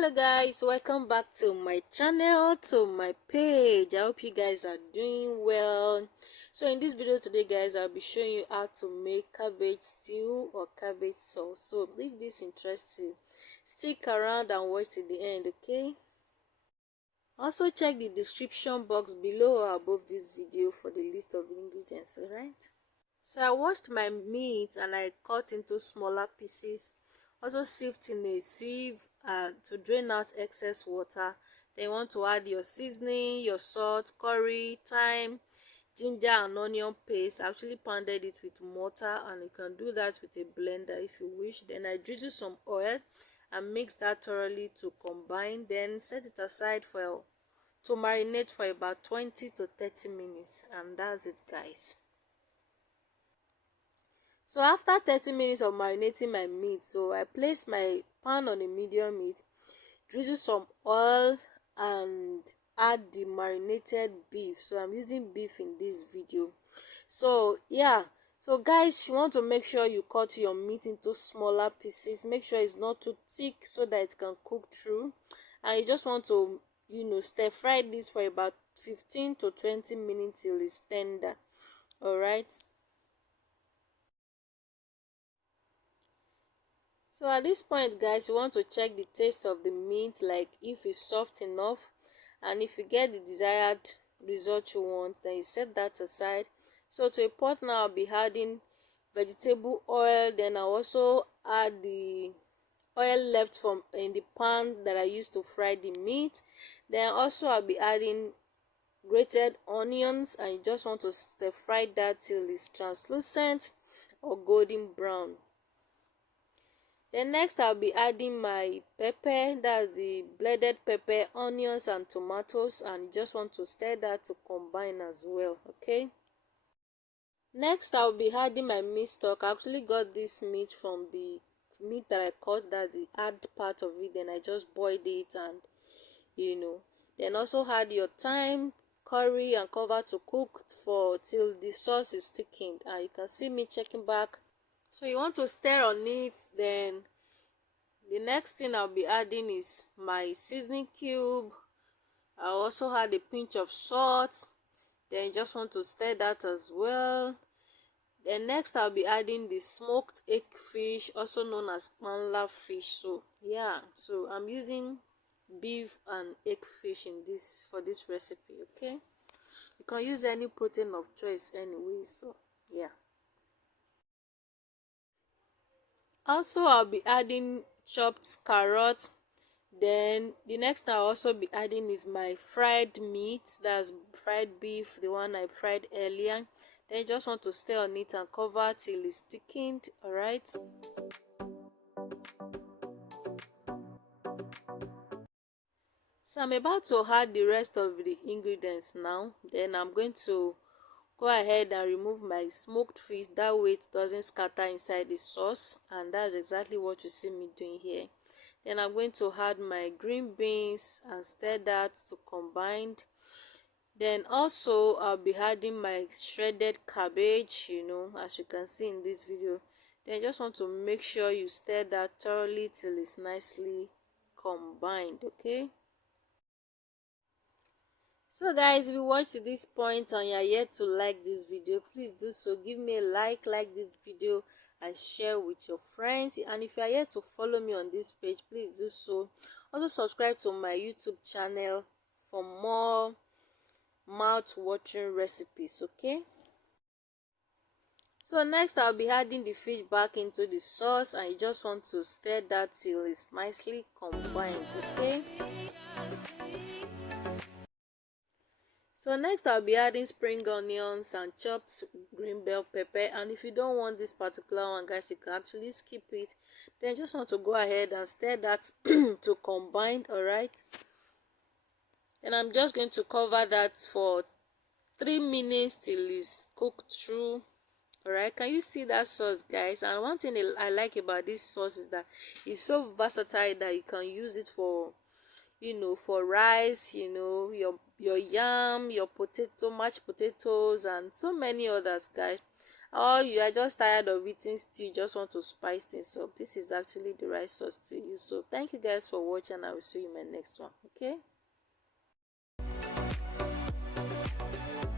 Hello guys, welcome back to my channel, to my page. I hope you guys are doing well. So in this video today guys, I'll be showing you how to make cabbage stew or cabbage sauce. So if this interests you, stick around and watch till the end, okay? Also check the description box below or above this video for the list of ingredients, alright? So I washed my meat and I cut into smaller pieces. Also sift in a sieve to drain out excess water. Then you want to add your seasoning, your salt, curry, thyme, ginger and onion paste. I actually pounded it with mortar, and you can do that with a blender if you wish. Then I drizzle some oil and mix that thoroughly to combine. Then set it aside to marinate for about 20 to 30 minutes, and that's it guys. So after 30 minutes of marinating my meat, so I placed my pan on a medium heat, drizzle some oil and add the marinated beef. So I'm using beef in this video. So yeah, so guys, you want to make sure you cut your meat into smaller pieces. Make sure it's not too thick so that it can cook through. And you just want to stir fry this for about 15 to 20 minutes till it's tender. All right. So at this point guys, you want to check the taste of the meat, like if it's soft enough, and if you get the desired result you want, then you set that aside. So to a pot now, I'll be adding vegetable oil. Then I'll also add the oil left from in the pan that I used to fry the meat. Then also I'll be adding grated onions, and you just want to stir fry that till it's translucent or golden brown. Then next I'll be adding my pepper, that's the blended pepper, onions and tomatoes, and you just want to stir that to combine as well, okay? Next I'll be adding my meat stock. I actually got this meat from the meat that I cut, that's the hard part of it. Then I just boiled it, and then also add your thyme, curry, and cover to cook for till the sauce is thickened. And you can see me checking back. So you want to stir on it. Then the next thing I'll be adding is my seasoning cube. I also add a pinch of salt. Then you just want to stir that as well. Then next I'll be adding the smoked hake fish, also known as panla fish. So yeah, so I'm using beef and hake fish for this recipe, okay? You can use any protein of choice anyway, so yeah. Also I'll be adding chopped carrot. Then the next thing I'll also be adding is my fried meat, that's fried beef, the one I fried earlier. Then you just want to stir on it and cover till it's thickened. All right. So I'm about to add the rest of the ingredients now. Then I'm going to go ahead and remove my smoked fish, that way it doesn't scatter inside the sauce, and that's exactly what you see me doing here. Then I'm going to add my green beans and stir that to combine. Then also I'll be adding my shredded cabbage, as you can see in this video. Then just want to make sure you stir that thoroughly till it's nicely combined, okay? So guys, if you watch to this point and you're yet to like this video, please do so. Give me a like this video, and share with your friends. And if you are yet to follow me on this page, please do so. Also subscribe to my YouTube channel for more mouth-watering recipes, okay? So next I'll be adding the fish back into the sauce, and you just want to stir that till it's nicely combined, okay? So next I'll be adding spring onions and chopped green bell pepper. And if you don't want this particular one guys, you can actually skip it. Then just want to go ahead and stir that to combine. All right, and I'm just going to cover that for 3 minutes till it's cooked through. All right, can you see that sauce guys? And one thing I like about this sauce is that it's so versatile that you can use it for for rice, your yam, your potato, mashed potatoes, and so many others, guys. Or you are just tired of eating stew, you just want to spice things up, this is actually the right sauce to use. So thank you guys for watching, and I will see you in my next one. Okay.